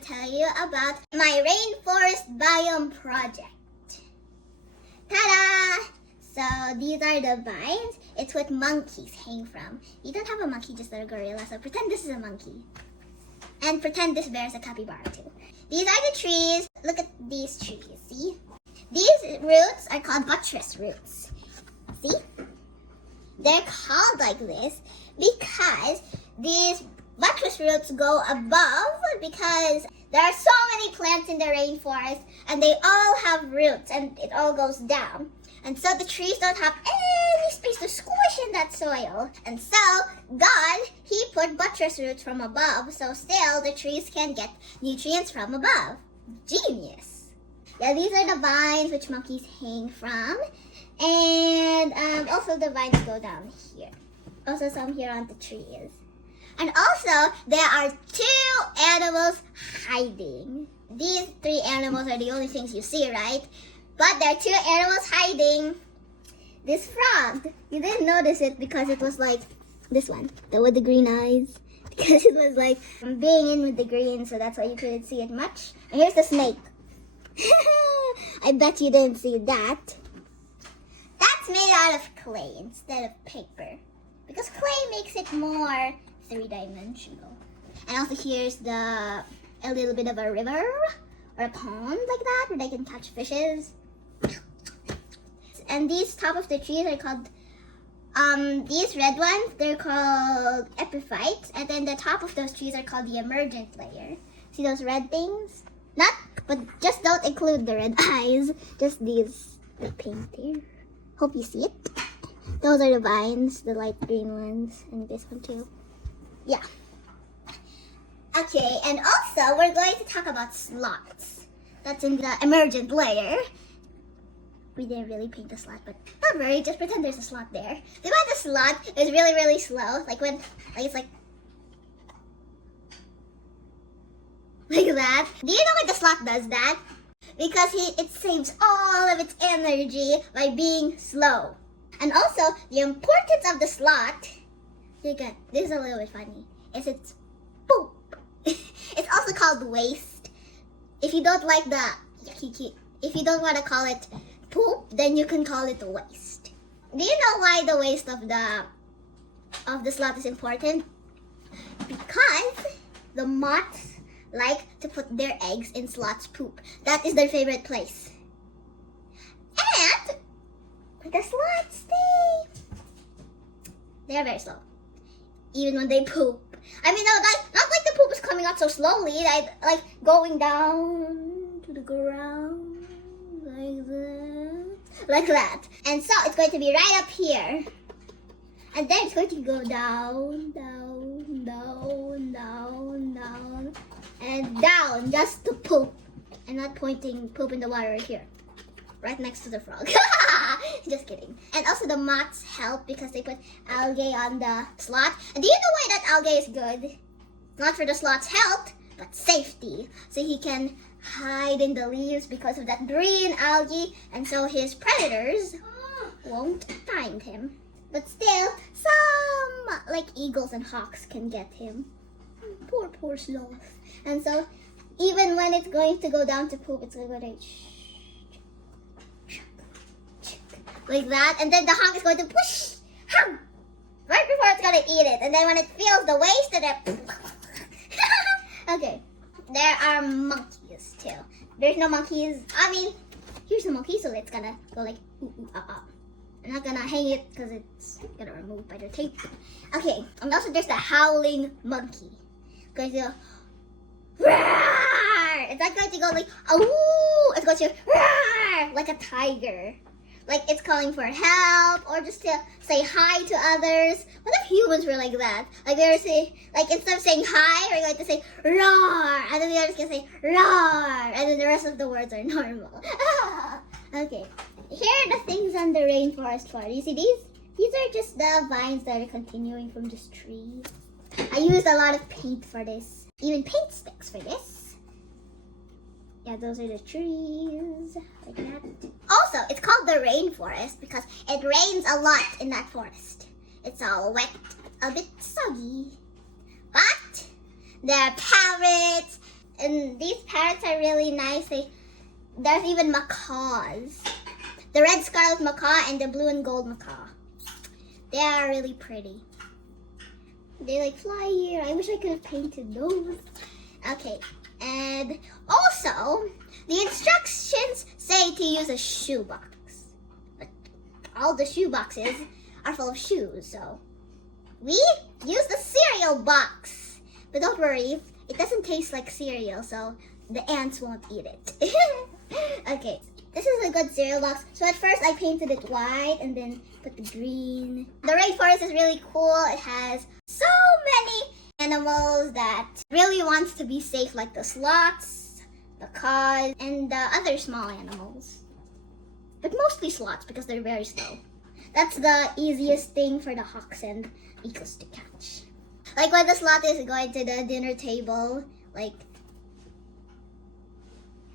tell you about my rainforest biome project. Ta-da! So these are the vines. It's what monkeys hang from. You don't have a monkey, just a gorilla, so pretend this is a monkey. And pretend this bear is a capybara too. These are the trees. Look at these trees, see? These roots are called buttress roots. See? They're called like this because these buttress roots go above because there are so many plants in the rainforest and they all have roots and it all goes down. And so the trees don't have any space to squish in that soil. And so God, He put buttress roots from above so still the trees can get nutrients from above. Genius. Yeah, these are the vines which monkeys hang from. And also the vines go down here. Also some here on the trees. And also there are two animals hiding. These three animals are the only things you see, right? But there are two animals hiding. This frog, you didn't notice it because it was like this one, the with the green eyes. Because it was like being in with the green, so that's why you couldn't see it much. And here's the snake. I bet you didn't see that. That's made out of clay instead of paper. Because clay makes it more three-dimensional. And also here's a little bit of a river or a pond like that where they can catch fishes. And these top of the trees are called, these red ones, they're called epiphytes. And then the top of those trees are called the emergent layer. See those red things? But just don't include the red eyes. Just these, the pink here. Hope you see it. Those are the vines, the light green ones, and this one too. Yeah. Okay, and also we're going to talk about sloths. That's in the emergent layer. We didn't really paint the sloth, but don't worry, just pretend there's a sloth there. The way the sloth is really, really slow. Like it's like that. Do you know why the sloth does that? Because it saves all of its energy by being slow. And also, the importance of the sloth, this is a little bit funny, is its poop. It's also called waste. If you don't like if you don't want to call it poop, then you can call it waste. Do you know why the waste of the sloth is important? Because the moths like to put their eggs in sloth's poop. That is their favorite place. And the sloths, they're very slow. Even when they poop. I mean, not like the poop is coming out so slowly, like going down to the ground, like that. And so it's going to be right up here. And then it's going to go down, down, down, down, down, and down just to poop. And not pointing poop in the water right here. Right next to the frog. Just kidding. And also the moths help because they put algae on the sloth. And do you know why that algae is good? Not for the sloth's health, but safety. So he can hide in the leaves because of that green algae. And so his predators won't find him. But still, some like eagles and hawks can get him. Poor sloth. And so even when it's going to go down to poop, it's going to go like that, and then the hawk is going to push right before it's going to eat it, and then when it feels the waste, and then okay, there are monkeys too. There's no monkeys. I mean, here's the monkey, so it's gonna go like ooh, ooh, ah, ah. I'm not gonna hang it because it's gonna remove by the tape. Okay, and also there's the howling monkey. Going to go roar. It's not going to go like oh, it's going to roar like a tiger. Like it's calling for help or just to say hi to others. What if humans were like that? Like they were saying, like instead of saying hi, we're going to say roar, and then the others can say roar, and then the rest of the words are normal. Okay, here are the things on the rainforest floor. Do you see these? These are just the vines that are continuing from this tree. I used a lot of paint for this, even paint sticks for this. Yeah, those are the trees, like that. Also, it's called the rainforest because it rains a lot in that forest. It's all wet, a bit soggy. But there are parrots And these parrots are really nice. There's even macaws. The red scarlet macaw and the blue and gold macaw. They are really pretty. They like fly here. I wish I could have painted those. Okay, and also the instructions say to use a shoebox. But all the shoe boxes are full of shoes, so we use the cereal box. But don't worry, it doesn't taste like cereal, so the ants won't eat it. Okay, this is a good cereal box. So at first I painted it white and then put the green. The rainforest is really cool. It has so many animals that really wants to be safe, like the sloths, the cows, and the other small animals. But mostly sloths because they're very slow. That's the easiest thing for the hawks and eagles to catch. Like when the sloth is going to the dinner table, like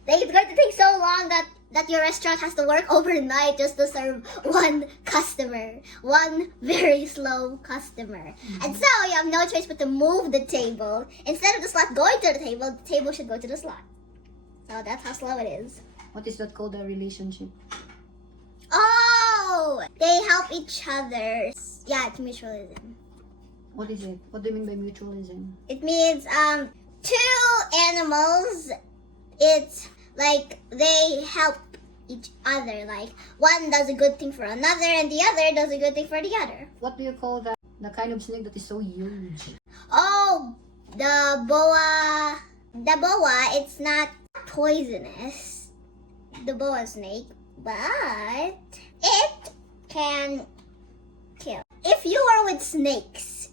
it's going to take so long that your restaurant has to work overnight just to serve one customer, one very slow customer. And so you have no choice but to move the table. Instead of the sloth going to the table should go to the sloth. So that's how slow it is. What is that called, a relationship? Oh, they help each other. Yeah, it's mutualism. What is it? What do you mean by mutualism? It means two animals, it's like they help each other. Like one does a good thing for another and the other does a good thing for the other. What do you call that? The kind of snake that is so huge. Oh, the boa. The boa, it's not poisonous, the boa snake, but it can kill. If you were with snakes,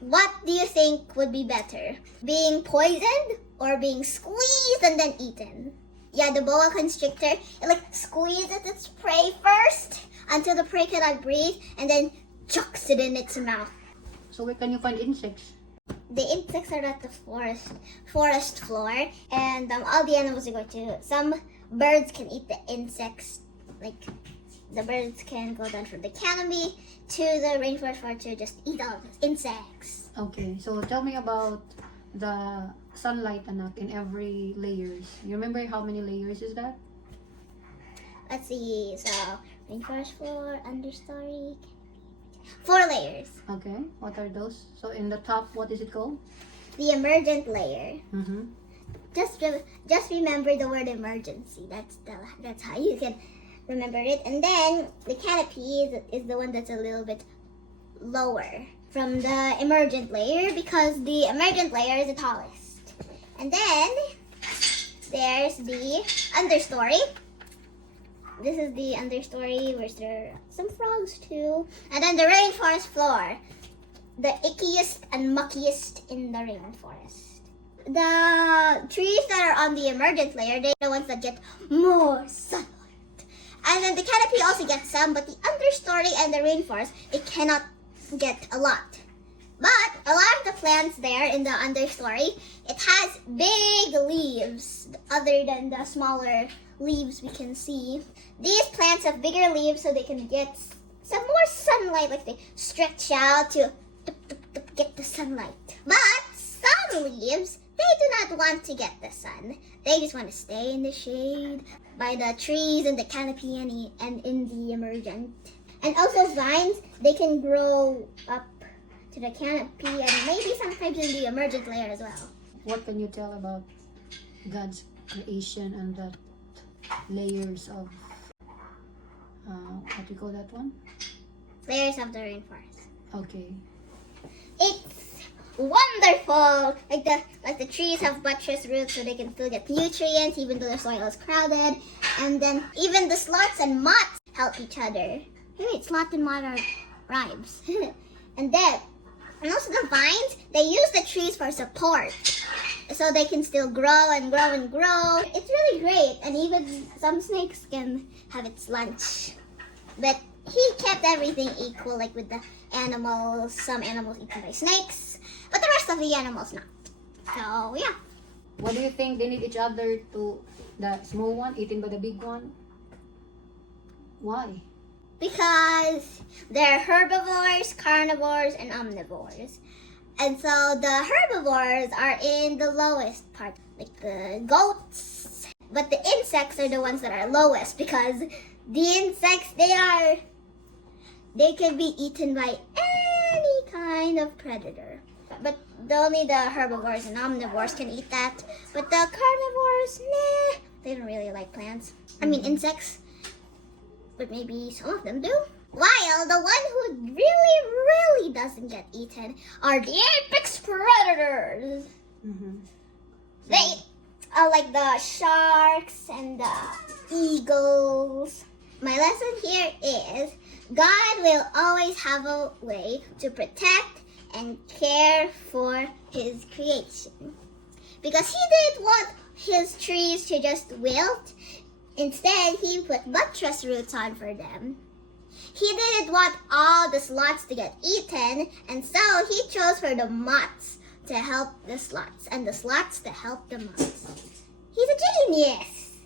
what do you think would be better? Being poisoned or being squeezed and then eaten? Yeah, the boa constrictor, it like squeezes its prey first until the prey cannot breathe and then chucks it in its mouth. So where can you find insects? The insects are at the forest floor, and all the animals are going to. Some birds can eat the insects, like the birds can go down from the canopy to the rainforest floor to just eat all the insects. Okay, so tell me about the sunlight, anak, in every layers. You remember how many layers is that? Let's see. So rainforest floor, understory, 4 layers. Okay, what are those? So in the top, what is it called? The emergent layer. Mm-hmm. Just remember the word emergency. That's how you can remember it. And then the canopy is the one that's a little bit lower from the emergent layer because the emergent layer is the tallest. And then there's the understory. This is the understory where there are some frogs too. And then the rainforest floor, the ickiest and muckiest in the rainforest. The trees that are on the emergent layer, they're the ones that get more sunlight. And then the canopy also gets some, but the understory and the rainforest, it cannot get a lot. But a lot of the plants there in the understory, it has big leaves other than the smaller leaves we can see. These plants have bigger leaves so they can get some more sunlight, like they stretch out to get the sunlight. But some leaves, they do not want to get the sun. They just want to stay in the shade by the trees and the canopy and in the emergent. And also vines, they can grow up to the canopy and maybe sometimes in the emergent layer as well. What can you tell about God's creation and the layers of what do you call that one? Layers of the rainforest. Okay. It's wonderful. Like the trees have buttress roots so they can still get nutrients even though the soil is crowded. And then even the sloths and moths help each other. Hey, wait, sloth and moth are rhymes. And also the vines, they use the trees for support. So they can still grow and grow and grow. It's really great. And even some snakes can have its lunch. But he kept everything equal, like with the animals. Some animals eaten by snakes, but the rest of the animals not. So, yeah. What do you think they need each other to, the small one eaten by the big one? Why? Because they're herbivores, carnivores, and omnivores. And so the herbivores are in the lowest part. like the goats. But the insects are the ones that are lowest because the insects, they can be eaten by any kind of predator. But only the herbivores and omnivores can eat that. But the carnivores, nah, they don't really like plants. I mean insects. But maybe some of them do. While the one who really doesn't get eaten are the apex predators. They are like the sharks and the eagles. My lesson here is God will always have a way to protect and care for his creation. Because he didn't want his trees to just wilt. Instead, he put buttress roots on for them. He didn't want all the slots to get eaten, and so he chose for the moths to help the slots, and the slots to help the moths. He's a genius!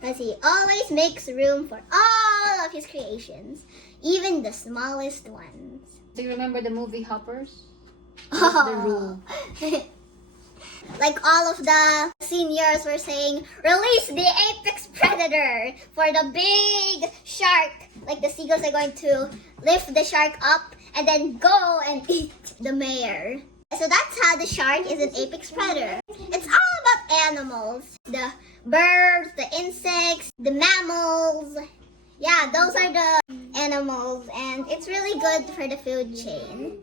Because he always makes room for all of his creations, even the smallest ones. Do you remember the movie Hoppers? What's the rule? Like all of the seniors were saying, release the apex predator for the big shark. Like the seagulls are going to lift the shark up and then go and eat the mayor. So that's how the shark is an apex predator. It's all about animals. The birds, the insects, the mammals. Yeah, those are the animals, and it's really good for the food chain.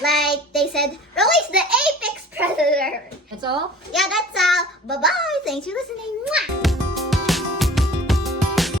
Like they said, release the apex predator. That's all? Yeah, that's all. Bye-bye. Thanks for listening. Mwah!